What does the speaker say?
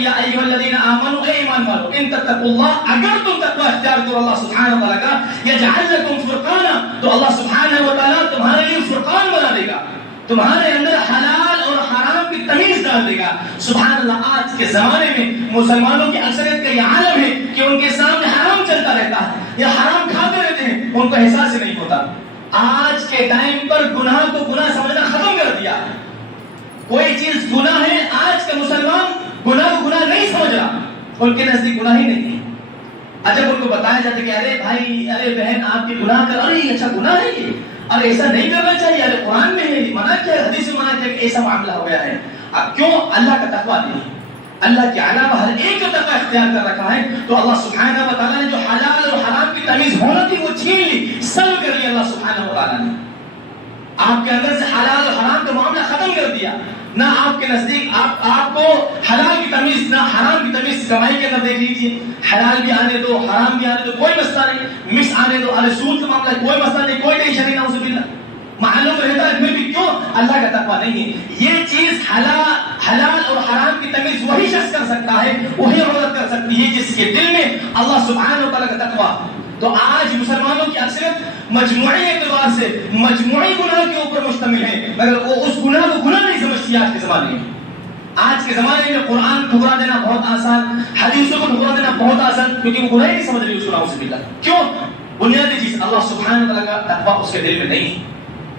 کہ یا ایھا الذین آمنوا، اے ایمان والو، ان تتقوا اللہ، اگر تم تقوی اختیار کرو اللہ سبحانہ و تعالیٰ کا، یجعل لکم فرقانا، تو اللہ سبحانہ و تعالیٰ تمہارے لیے فرقان بنا دے گا، تمہارے اندر حلال اور حرام کی تمیز ڈال دے گا۔ سبحان اللہ، آج کے زمانے میں مسلمانوں کی اکثریت کا یہ عالم ہے کہ ان کے سامنے حرام چلتا رہتا ہے یا حرام کھاتے رہتے ہیں، ان کو احساس ہی نہیں ہوتا۔ آج کے ٹائم پر گناہ کو گناہ سمجھنا ختم کر دیا۔ کوئی چیز گناہ ہے، آج کا مسلمان گناہ کو گناہ نہیں سمجھ رہا، ان کے نزدیک گناہ ہی نہیں ہے۔ جب ان کو بتایا جاتا کہ ارے بھائی، ارے بہن، آپ کی گناہ کر، ارے یہ اچھا گناہ ہے یہ، ارے ایسا نہیں کرنا چاہیے، ارے قرآن میں ہے منع کیا ہے، حدیث میں منع کیا کہ ایسا معاملہ ہو گیا ہے۔ اب کیوں؟ اللہ کا تقویٰ نہیں، اللہ کے علاوہ ہر ایک کا تقویٰ اختیار کر رکھا ہے، تو اللہ سبحانہ و تعالیٰ نے جو حلال اور حرام کی تمیز ہونا تھی وہ چھین لی، سلب کر لی اللہ سبحانہ و تعالیٰ نے۔ آپ کے اندر سے حلال اور حرام کا معاملہ ختم کر دیا۔ نہ آپ کے نزدیک آپ کو حلال کی تمیز، نہ حرام کی تمیز۔ کمائی کے اندر دیکھ لیجیے، حلال بھی آنے دو، حرام بھی آنے دو، کوئی مسئلہ نہیں، مکس آنے دو، ارے سود کا معاملہ کوئی مسئلہ نہیں، کوئی ٹینشن نہیں، نعوذ باللہ۔ معلوم رہتا ہے پھر بھی کیوں؟ اللہ کا تقویٰ نہیں ہے۔ یہ چیز حلال اور حرام کی تمیز وہی شخص کر سکتا ہے، وہی عورت کر سکتی ہے جس کے دل میں اللہ سبحانہ و تعالیٰ کا تقویٰ۔ تو آج مسلمانوں کی اکثریت مجموعی اعتبار سے مجموعی گناہ کے اوپر مشتمل ہے، مگر وہ اس گناہ کو گناہ نہیں سمجھتی آج کے زمانے میں۔ آج کے زمانے میں قرآن ٹھکرا دینا بہت آسان، حدیثوں کو ٹھکرا دینا بہت آسان، کیونکہ وہ گناہ ہی نہیں سمجھ رہی اس کو، نعوذ باللہ۔ کیوں؟ بنیادی چیز اللہ سبحانہ و تعالیٰ کا تقویٰ اس کے دل میں نہیں ہے۔